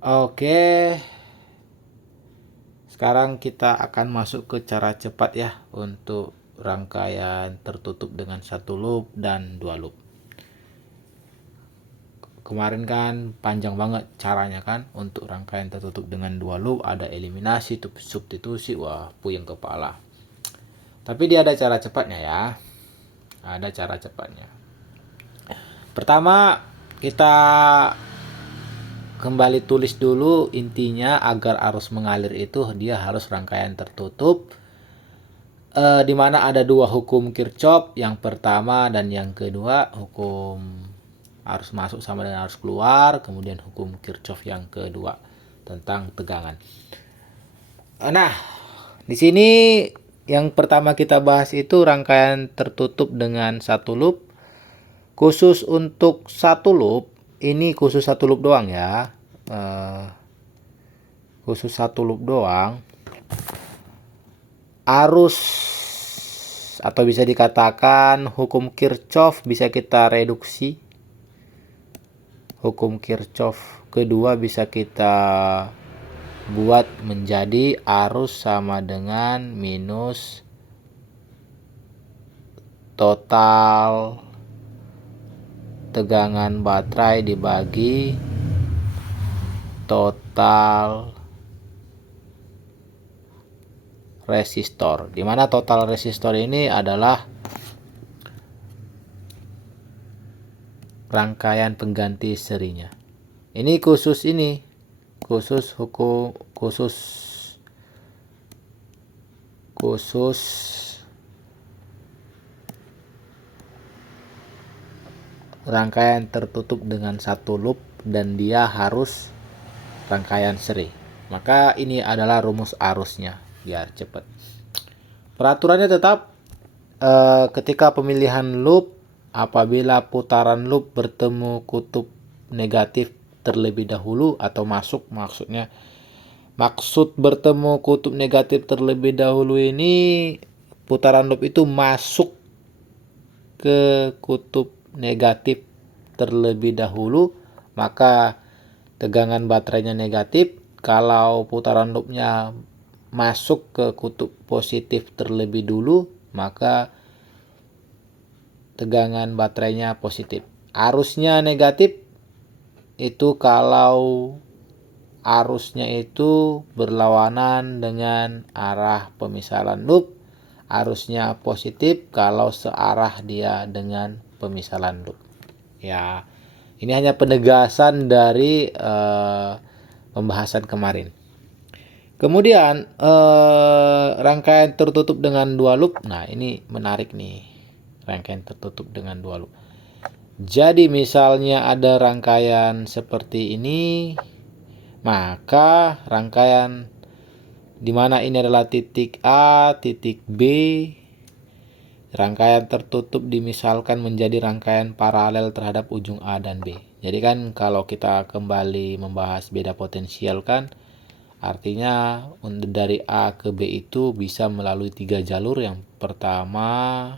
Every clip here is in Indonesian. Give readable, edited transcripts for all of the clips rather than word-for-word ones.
Oke, sekarang kita akan masuk ke cara cepat ya untuk rangkaian tertutup dengan satu loop dan dua loop. Kemarin kan panjang banget caranya kan untuk rangkaian tertutup dengan dua loop, ada eliminasi, substitusi, wah puyeng kepala. Tapi dia ada cara cepatnya ya. Ada cara cepatnya. Pertama, kita kembali tulis dulu intinya agar arus mengalir itu dia harus rangkaian tertutup. Di mana ada dua hukum Kirchhoff, yang pertama dan yang kedua, hukum arus masuk sama dengan arus keluar, kemudian hukum Kirchhoff yang kedua tentang tegangan. Nah, di sini yang pertama kita bahas itu rangkaian tertutup dengan satu loop. Khusus untuk satu loop, ini khusus satu loop doang ya. Khusus satu loop doang. Arus atau bisa dikatakan hukum Kirchhoff bisa kita reduksi. Hukum Kirchhoff kedua bisa kita buat menjadi arus sama dengan minus total tegangan baterai dibagi total resistor, dimana total resistor ini adalah rangkaian pengganti serinya. Ini khusus hukum khusus rangkaian tertutup dengan satu loop dan dia harus rangkaian seri. Maka ini adalah rumus arusnya biar cepat. Peraturannya tetap ketika pemilihan loop, apabila putaran loop bertemu kutub negatif terlebih dahulu atau maksud bertemu kutub negatif terlebih dahulu ini putaran loop itu masuk ke kutub negatif terlebih dahulu, maka tegangan baterainya negatif. Kalau putaran loopnya masuk ke kutub positif terlebih dulu, maka tegangan baterainya positif. Arusnya negatif itu kalau arusnya itu berlawanan dengan arah pemisalan loop. Arusnya positif kalau searah dia dengan pemisalan loop. Ya, ini hanya penegasan dari pembahasan kemarin. Kemudian rangkaian tertutup dengan dua loop. Nah, ini menarik nih. Rangkaian tertutup dengan dua loop. Jadi misalnya ada rangkaian seperti ini, maka rangkaian di mana ini adalah titik A, titik B, rangkaian tertutup dimisalkan menjadi rangkaian paralel terhadap ujung A dan B. Jadi kan kalau kita kembali membahas beda potensial kan, artinya dari A ke B itu bisa melalui 3 jalur. Yang pertama,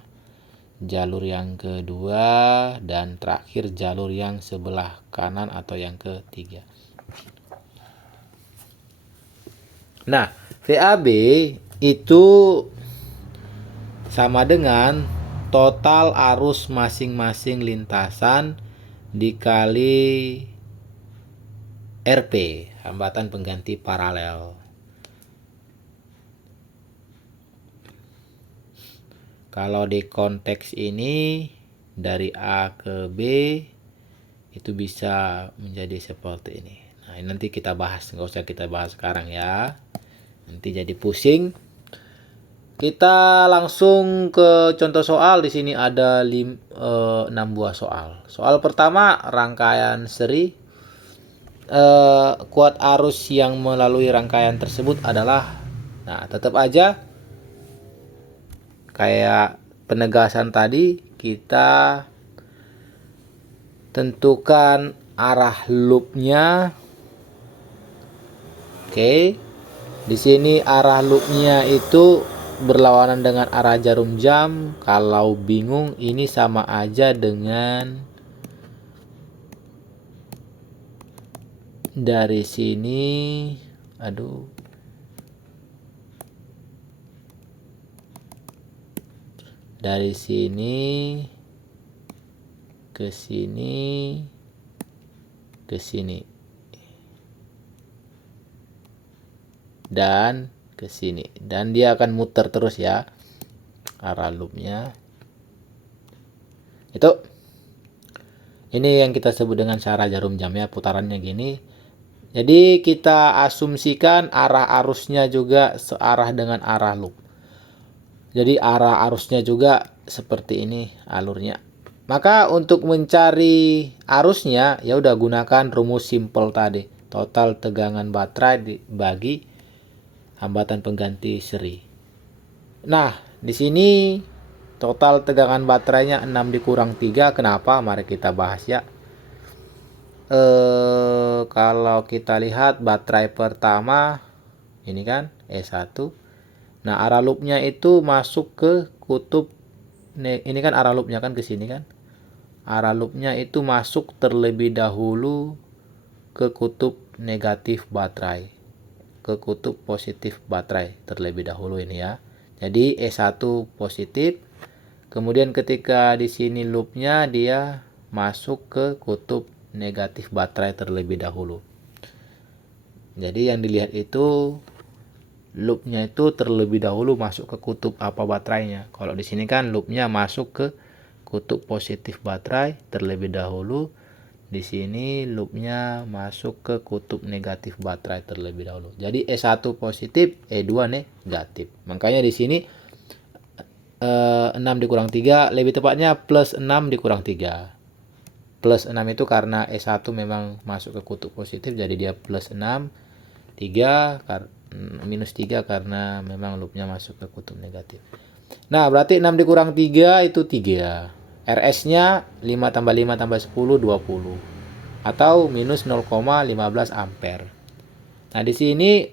jalur yang kedua, dan terakhir jalur yang sebelah kanan atau yang ketiga. Nah, VAB itu sama dengan total arus masing-masing lintasan dikali RP, hambatan pengganti paralel. Kalau di konteks ini dari A ke B itu bisa menjadi seperti ini. Nah, ini nanti kita bahas, nggak usah kita bahas sekarang ya. Nanti jadi pusing. Kita langsung ke contoh soal. Di sini ada 6 buah soal. Soal pertama, rangkaian seri. Kuat arus yang melalui rangkaian tersebut adalah, nah tetap aja kayak penegasan tadi, kita tentukan arah loopnya. Oke. Di sini arah loopnya itu berlawanan dengan arah jarum jam. Kalau bingung, ini sama aja dengan dari sini, dari sini ke sini ke sini dan ke sini, dan dia akan muter terus ya arah loopnya. Ini yang kita sebut dengan cara jarum jam ya, putarannya gini. Jadi kita asumsikan arah arusnya juga searah dengan arah loop. Jadi arah arusnya juga seperti ini alurnya. Maka untuk mencari arusnya ya udah gunakan rumus simple tadi. Total tegangan baterai dibagi hambatan pengganti seri. Nah, di sini total tegangan baterainya 6 dikurang 3. Kenapa? Mari kita bahas ya. Kalau kita lihat baterai pertama ini kan E1. Nah, arah loopnya itu masuk ke kutub. Ini kan arah loopnya kan ke sini kan. Arah loopnya itu masuk terlebih dahulu ke kutub negatif baterai. Ke kutub positif baterai terlebih dahulu ini ya. Jadi E1 positif. Kemudian ketika di sini loopnya dia masuk ke kutub negatif baterai terlebih dahulu. Jadi yang dilihat itu loopnya itu terlebih dahulu masuk ke kutub apa baterainya. Kalau di sini kan loopnya masuk ke kutub positif baterai terlebih dahulu. Di sini loopnya masuk ke kutub negatif baterai terlebih dahulu. Jadi E1 positif, E2 negatif. Makanya di sini 6 dikurang 3, lebih tepatnya plus 6 dikurang 3. Plus 6 itu karena E1 memang masuk ke kutub positif, jadi dia plus 6. 3 minus 3 karena memang loopnya masuk ke kutub negatif. Nah, berarti 6 dikurang 3 itu 3. RS-nya 5 tambah 5 tambah 10, 20. Atau minus 0,15 ampere. Nah, di sini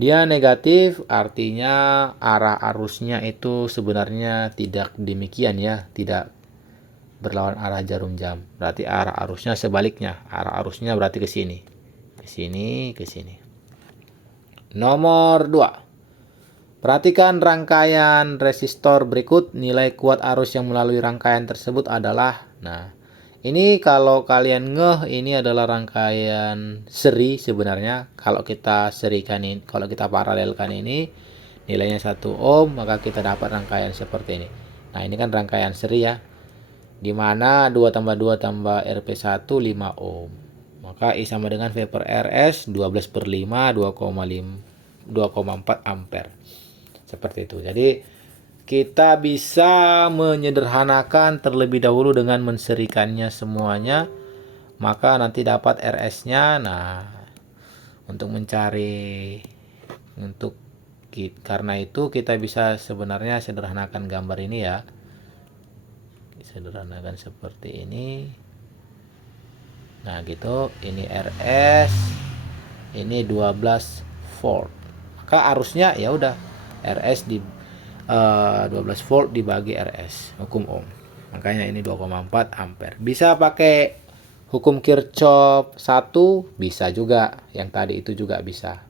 dia negatif, artinya arah arusnya itu sebenarnya tidak demikian ya, tidak berlawan arah jarum jam. Berarti arah arusnya sebaliknya. Arah arusnya berarti ke sini. Ke sini, ke sini. Nomor 2. Perhatikan rangkaian resistor berikut. Nilai kuat arus yang melalui rangkaian tersebut adalah, nah, ini kalau kalian ini adalah rangkaian seri sebenarnya. Kalau kita serikan ini, kalau kita paralelkan ini, nilainya 1 ohm, maka kita dapat rangkaian seperti ini. Nah, ini kan rangkaian seri ya. Dimana 2 tambah 2 tambah RP1 5 ohm. Maka I sama dengan V per RS 12 per 5 2,4 ampere. Seperti itu. Jadi kita bisa menyederhanakan terlebih dahulu dengan menserikannya semuanya, maka nanti dapat RS-nya. Nah, untuk mencari karena itu kita bisa sebenarnya sederhanakan gambar ini ya. Sederhanakan seperti ini. Nah, gitu. Ini RS, ini 12 volt. Maka arusnya ya udah RS di 12 volt dibagi RS, hukum ohm. Makanya ini 2,4 ampere. Bisa pakai hukum Kirchhoff 1, bisa juga. Yang tadi itu juga bisa.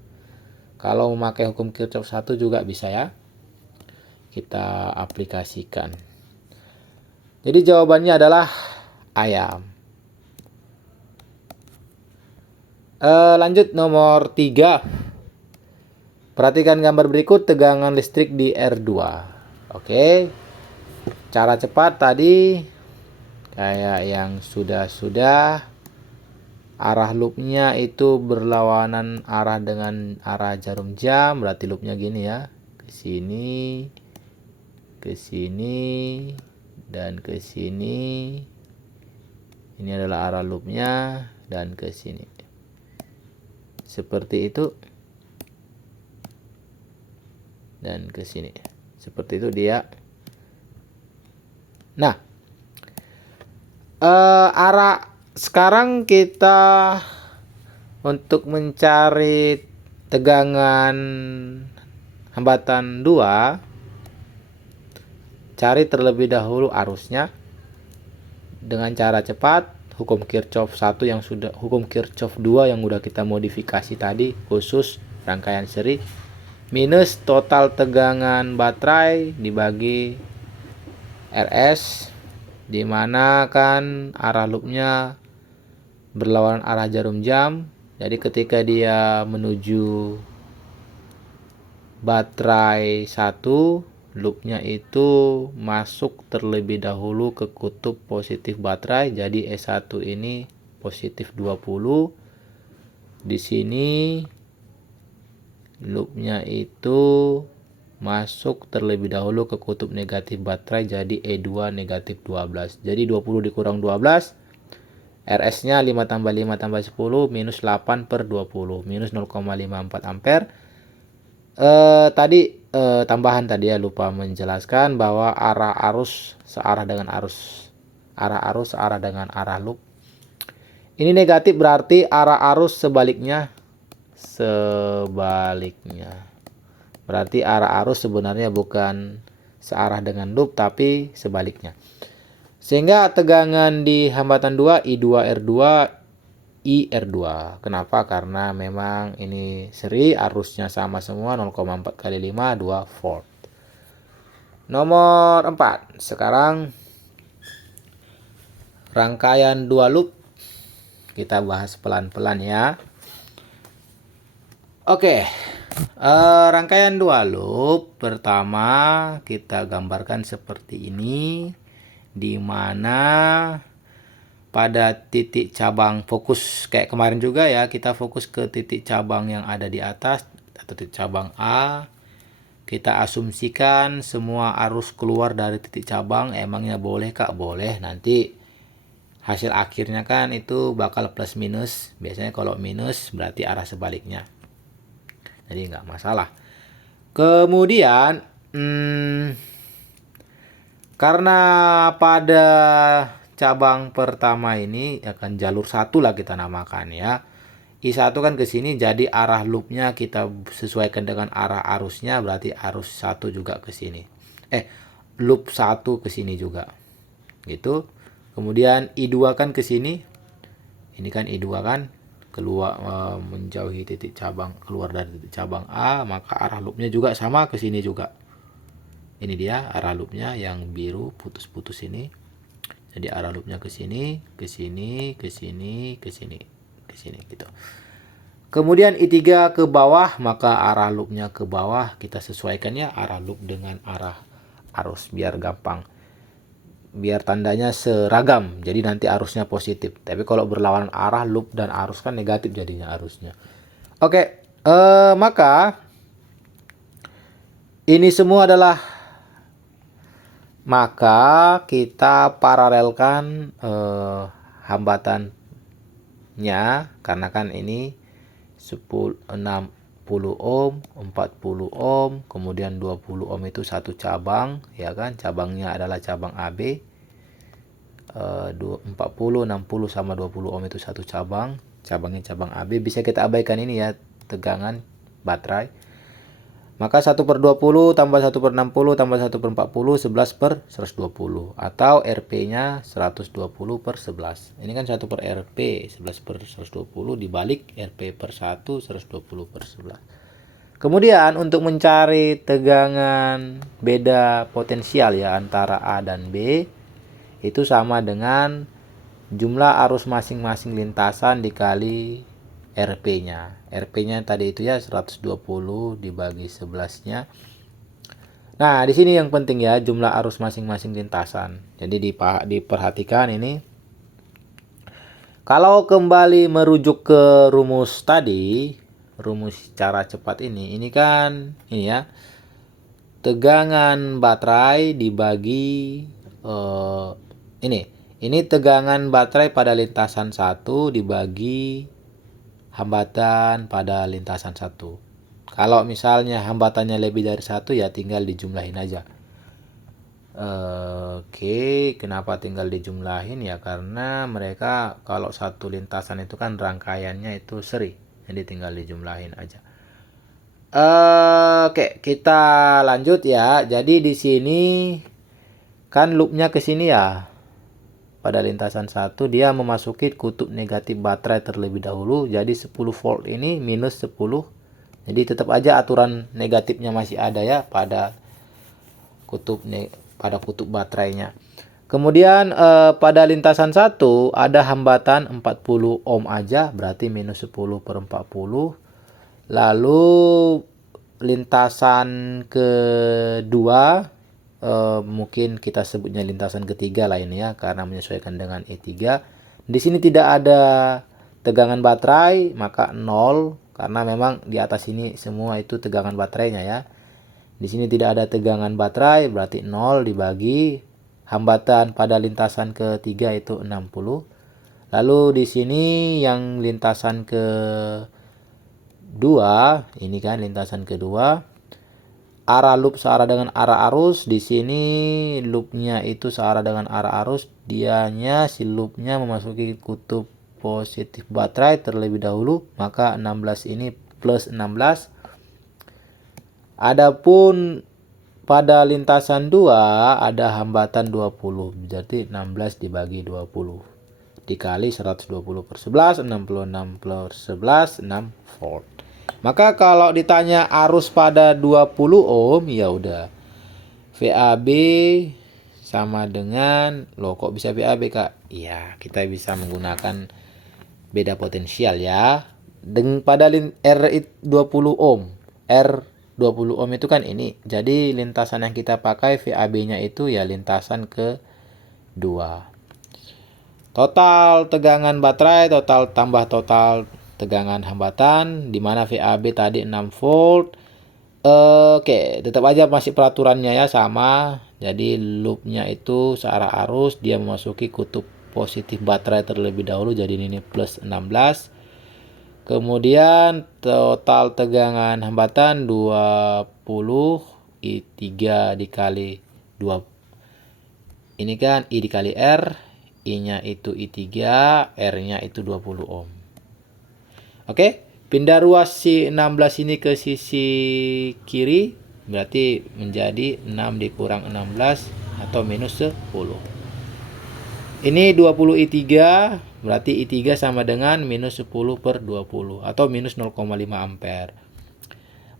Kalau memakai hukum Kirchhoff 1 juga bisa ya. Kita aplikasikan. Jadi jawabannya adalah ayam. Lanjut nomor 3. Perhatikan gambar berikut tegangan listrik di R2. Oke. Cara cepat tadi kayak yang sudah arah loopnya itu berlawanan arah dengan arah jarum jam, berarti loopnya gini ya. Ke sini, ke sini, dan ke sini. Ini adalah arah loopnya dan ke sini. Seperti itu. Dan ke sini. Seperti itu dia. Nah, arah sekarang kita untuk mencari tegangan hambatan 2, cari terlebih dahulu arusnya dengan cara cepat. hukum Kirchhoff 1 yang sudah, hukum Kirchhoff 2 yang udah kita modifikasi tadi khusus rangkaian seri, minus total tegangan baterai dibagi RS, dimana kan arah loopnya berlawanan arah jarum jam. Jadi ketika dia menuju baterai 1, loopnya itu masuk terlebih dahulu ke kutub positif baterai. Jadi E1 ini positif 20. Di sini loopnya itu masuk terlebih dahulu ke kutub negatif baterai, jadi E2 negatif 12. Jadi 20 dikurang 12, RS-nya 5 tambah 5 tambah 10, minus 8 per 20, minus 0,54 ampere. Tadi tambahan tadi ya, lupa menjelaskan bahwa arah arus searah dengan arus searah dengan arah loop. Ini negatif berarti arah arus sebaliknya. Berarti arah arus sebenarnya bukan searah dengan loop tapi sebaliknya. Sehingga tegangan di hambatan 2 I2R2 IR2. Kenapa? Karena memang ini seri, arusnya sama semua, 0,4 kali 5 2 volt. Nomor 4. Sekarang rangkaian 2 loop. Kita bahas pelan-pelan ya. Oke. Rangkaian 2 loop pertama kita gambarkan seperti ini, di mana pada titik cabang fokus kayak kemarin juga ya, kita fokus ke titik cabang yang ada di atas atau titik cabang A. Kita asumsikan semua arus keluar dari titik cabang. Emangnya boleh Kak? Boleh. Nanti hasil akhirnya kan itu bakal plus minus. Biasanya kalau minus berarti arah sebaliknya. Jadi nggak masalah. Kemudian karena pada cabang pertama ini akan jalur 1 lah kita namakan ya. I1 kan ke sini, jadi arah loopnya kita sesuaikan dengan arah arusnya, berarti arus 1 juga ke sini. Loop 1 ke sini juga. Gitu. Kemudian I2 kan ke sini. Ini kan I2 kan keluar menjauhi titik cabang, keluar dari titik cabang A, maka arah loopnya juga sama ke sini juga. Ini dia arah loopnya yang biru putus-putus ini. Jadi arah loopnya ke sini, ke sini, ke sini, ke sini, ke sini gitu. Kemudian I3 ke bawah, maka arah loopnya ke bawah. Kita sesuaikannya arah loop dengan arah arus biar gampang. Biar tandanya seragam, jadi nanti arusnya positif. Tapi kalau berlawanan arah, loop dan arus kan negatif jadinya arusnya. Oke, maka ini semua adalah, maka kita paralelkan hambatannya, karena kan ini 60 ohm, 40 ohm, kemudian 20 ohm itu satu cabang, ya kan? Cabangnya adalah cabang AB. 40, 60 sama 20 ohm itu satu cabang. Cabangnya cabang AB. Bisa kita abaikan ini ya, tegangan baterai. Maka 1 per 20 tambah 1 per 60 tambah 1 per 40, 11 per 120. Atau RP-nya 120 per 11. Ini kan 1 per RP, 11 per 120 dibalik RP per 1, 120 per 11. Kemudian untuk mencari tegangan beda potensial ya antara A dan B, itu sama dengan jumlah arus masing-masing lintasan dikali RP-nya. RP-nya tadi itu ya 120 dibagi 11-nya. Nah, di sini yang penting ya jumlah arus masing-masing lintasan. Jadi diperhatikan ini. Kalau kembali merujuk ke rumus tadi, rumus cara cepat ini kan ini ya. Tegangan baterai dibagi ini tegangan baterai pada lintasan 1 dibagi hambatan pada lintasan 1. Kalau misalnya hambatannya lebih dari 1 ya tinggal dijumlahin aja. Oke, kenapa tinggal dijumlahin ya? Karena mereka kalau satu lintasan itu kan rangkaiannya itu seri. Jadi tinggal dijumlahin aja. Oke, kita lanjut ya. Jadi di sini kan loopnya ke sini ya. pada lintasan 1 dia memasuki kutub negatif baterai terlebih dahulu. Jadi 10 volt ini minus 10. Jadi tetap aja aturan negatifnya masih ada ya pada kutub baterainya. Kemudian pada lintasan 1 ada hambatan 40 ohm aja, berarti minus 10 per 40. Lalu lintasan kedua, mungkin kita sebutnya lintasan ketiga lah ini ya, karena menyesuaikan dengan E3. Di sini tidak ada tegangan baterai, maka 0, karena memang di atas ini semua itu tegangan baterainya ya. Di sini tidak ada tegangan baterai, berarti 0 dibagi hambatan pada lintasan ketiga itu 60. Lalu di sini yang lintasan kedua, ini kan lintasan kedua, arah loop searah dengan arah arus. Di sini loopnya itu searah dengan arah arus, dianya si loopnya memasuki kutub positif baterai terlebih dahulu, maka 16 ini plus 16. Adapun pada lintasan 2 ada hambatan 20, berarti 16 dibagi 20 dikali 120 per 11, 66 per 11, 6 volt. Maka kalau ditanya arus pada 20 ohm, ya udah VAB sama dengan, loh kok bisa VAB Kak? Iya, kita bisa menggunakan beda potensial ya. Pada R20 ohm, R20 ohm itu kan ini. Jadi lintasan yang kita pakai VAB-nya itu ya lintasan kedua. Total tegangan baterai, total tambah total tegangan hambatan, dimana VAB tadi 6 volt. Oke, tetap aja masih peraturannya ya sama. Jadi loopnya itu searah arus, dia memasuki kutub positif baterai terlebih dahulu, jadi ini plus 16. Kemudian total tegangan hambatan 20 I3 dikali 2. Ini kan I dikali R, I-nya itu I3, R-nya itu 20 ohm. Oke, pindah ruas si 16 ini ke sisi kiri, berarti menjadi 6 dikurang 16 atau minus 10. Ini 20 I3, berarti I3 sama dengan minus 10 per 20 atau minus 0,5 ampere.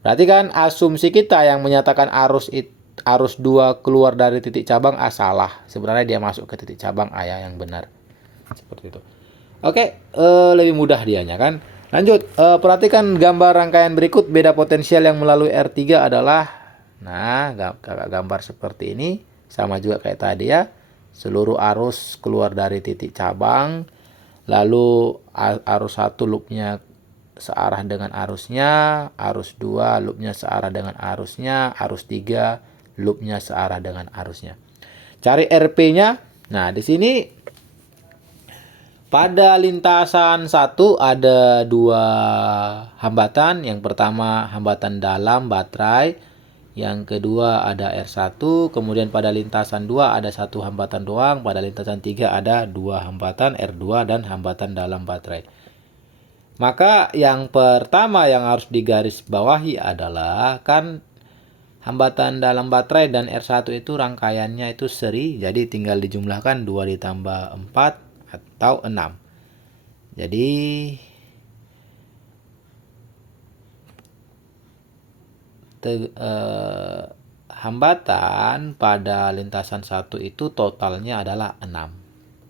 Berarti kan asumsi kita yang menyatakan arus 2 keluar dari titik cabang A salah. Sebenarnya dia masuk ke titik cabang A ya, yang benar. Seperti itu. Oke, lebih mudah dianya kan. Lanjut, perhatikan gambar rangkaian berikut. Beda potensial yang melalui R3 adalah, nah, kakak gambar seperti ini. Sama juga kayak tadi ya. Seluruh arus keluar dari titik cabang. Lalu arus 1 loopnya searah dengan arusnya. Arus 2 loopnya searah dengan arusnya. Arus 3 loopnya searah dengan arusnya. Cari RP-nya. Nah, di sini pada lintasan 1 ada 2 hambatan. Yang pertama hambatan dalam baterai. Yang kedua ada R1. Kemudian pada lintasan 2 ada 1 hambatan doang. Pada lintasan 3 ada 2 hambatan R2 dan hambatan dalam baterai. Maka yang pertama yang harus digarisbawahi adalah kan hambatan dalam baterai dan R1 itu rangkaiannya itu seri. Jadi tinggal dijumlahkan 2 ditambah 4 atau 6. Jadi hambatan pada lintasan 1 itu totalnya adalah 6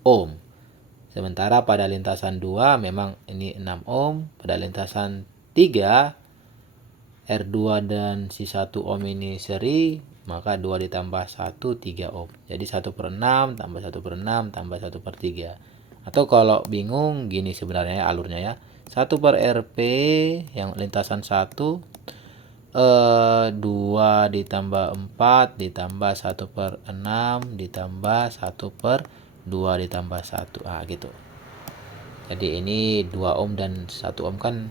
ohm. Sementara pada lintasan 2 memang ini 6 ohm. Pada lintasan 3 R2 dan si 1 ohm ini seri, maka 2 ditambah 1 3 ohm. Jadi 1 per 6 tambah 1 per 6 tambah 1 per 3. Atau kalau bingung gini sebenarnya alurnya ya. 1 per RP yang lintasan 1, 2 ditambah 4 ditambah 1 per 6 ditambah 1 per 2 ditambah 1. Gitu. Jadi ini 2 ohm dan 1 ohm kan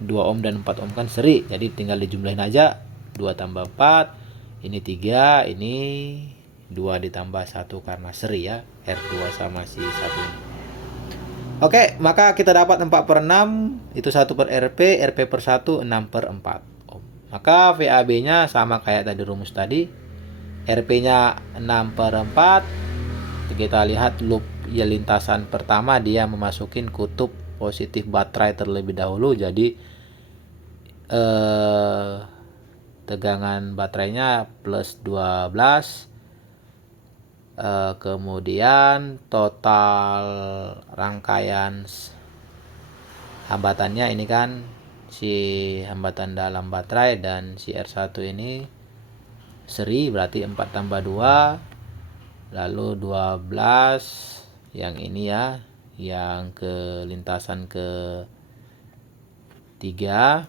2 ohm dan 4 ohm kan seri. Jadi tinggal dijumlahin aja. 2 tambah 4. Ini 3. Ini 2 ditambah 1 karena seri ya. R2 sama si 1 ini. Oke, maka kita dapat 4 per 6. Itu 1 per RP. RP per 1 6 per 4 ohm. Maka VAB-nya sama kayak tadi rumus tadi. RP-nya 6 per 4. Kita lihat loop ya lintasan pertama dia memasukin kutub positif baterai terlebih dahulu, jadi tegangan baterainya plus 12. Kemudian total rangkaian hambatannya ini kan si hambatan dalam baterai dan si R1 ini seri, berarti 4 tambah 2, lalu 12 yang ini ya, yang ke lintasan ke 3.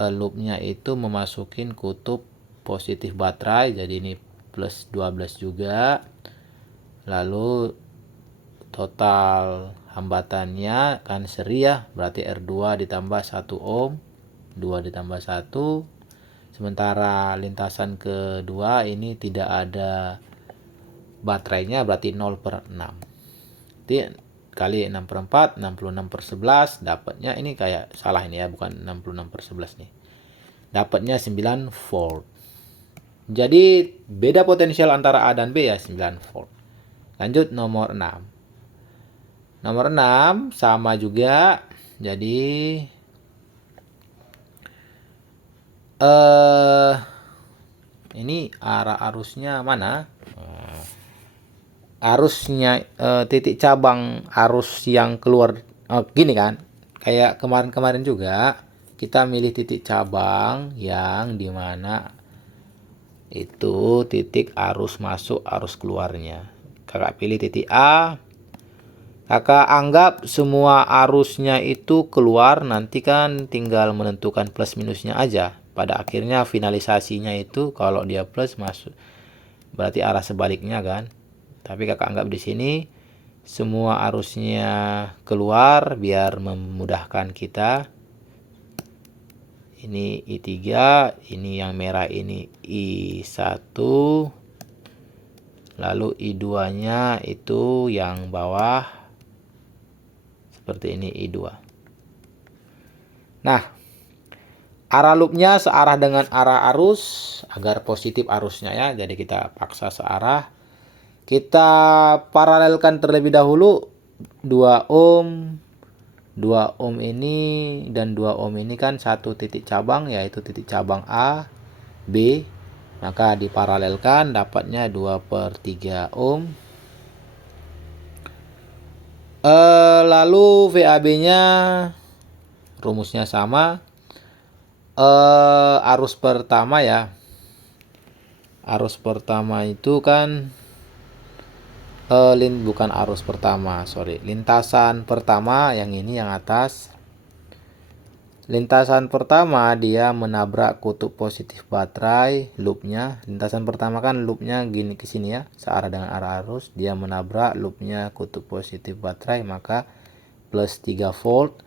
Loopnya itu memasukin kutub positif baterai, jadi ini plus 12 juga. Lalu total hambatannya kan seri ya, berarti R2 ditambah 1 ohm, 2 ditambah 1. Sementara lintasan kedua ini tidak ada baterainya, berarti 0/6. Jadi kali 6/4, 66/11, dapatnya ini kayak salah ini ya, bukan 66/11 nih. Dapatnya 9 volt. Jadi beda potensial antara A dan B ya, 9 volt. Lanjut nomor 6. Nomor 6 sama juga. Jadi ini arah arusnya mana? Arusnya titik cabang arus yang keluar gini kan. Kayak kemarin-kemarin juga kita milih titik cabang yang dimana itu titik arus masuk arus keluarnya. Kakak pilih titik A. Kakak anggap semua arusnya itu keluar, nanti kan tinggal menentukan plus minusnya aja. Pada akhirnya finalisasinya itu kalau dia plus masuk berarti arah sebaliknya kan. Tapi kakak anggap di sini semua arusnya keluar biar memudahkan kita. Ini I3, ini yang merah ini I1. Lalu I2-nya itu yang bawah seperti ini I2. Nah, arah loopnya searah dengan arah arus agar positif arusnya ya. Jadi kita paksa searah. Kita paralelkan terlebih dahulu 2 ohm. 2 ohm ini dan 2 ohm ini kan satu titik cabang, yaitu titik cabang A, B. Maka diparalelkan dapatnya 2/3 ohm. Lalu VAB-nya rumusnya sama. Arus pertama ya. Arus pertama itu kan bukan arus pertama, lintasan pertama yang ini yang atas. Lintasan pertama dia menabrak kutub positif baterai, loopnya. Lintasan pertama kan loopnya gini ke sini ya, searah dengan arah arus. Dia menabrak loopnya kutub positif baterai, maka plus 3 volt.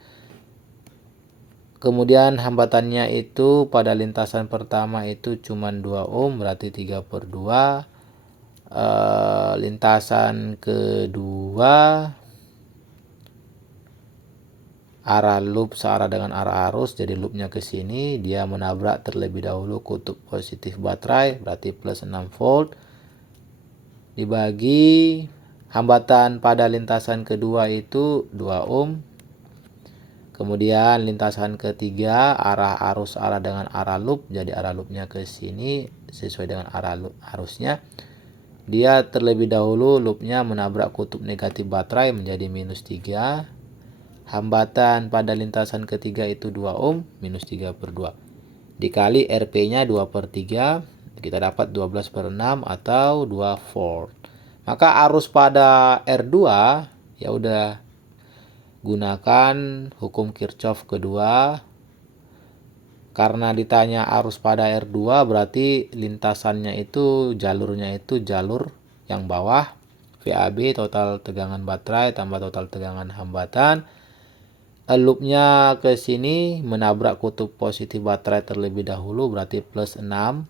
Kemudian hambatannya itu pada lintasan pertama itu cuma 2 ohm, berarti 3/2. Lintasan kedua arah loop searah dengan arah arus, jadi loopnya ke sini, dia menabrak terlebih dahulu kutub positif baterai, berarti plus 6 volt. Dibagi hambatan pada lintasan kedua itu 2 ohm. Kemudian lintasan ketiga arah arus arah dengan arah loop, jadi arah loopnya ke sini sesuai dengan arah arusnya. Dia terlebih dahulu loopnya menabrak kutub negatif baterai menjadi minus 3. Hambatan pada lintasan ketiga itu 2 ohm, minus 3/2. Dikali RP-nya 2/3, kita dapat 12/6 atau 2 volt. Maka arus pada R2 ya udah gunakan hukum Kirchhoff kedua. Karena ditanya arus pada R2 berarti lintasannya itu jalurnya itu jalur yang bawah. VAB total tegangan baterai tambah total tegangan hambatan. Loopnya ke sini menabrak kutub positif baterai terlebih dahulu, berarti plus 6.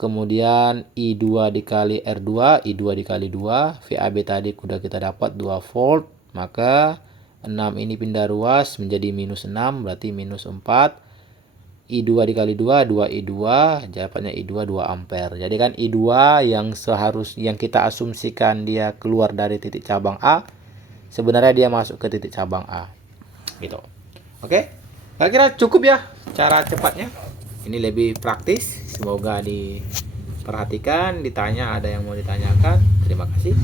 Kemudian I2 dikali R2, I2 dikali 2. VAB tadi sudah kita dapat 2 volt. Maka 6 ini pindah ruas menjadi minus 6, berarti minus 4. I2 dikali 2, 2I2, jawabannya I2 2 ampere. Jadi kan I2 yang kita asumsikan dia keluar dari titik cabang A, sebenarnya dia masuk ke titik cabang A. Gitu. Oke? Kira-kira cukup ya cara cepatnya. Ini lebih praktis, semoga diperhatikan, ditanya ada yang mau ditanyakan. Terima kasih.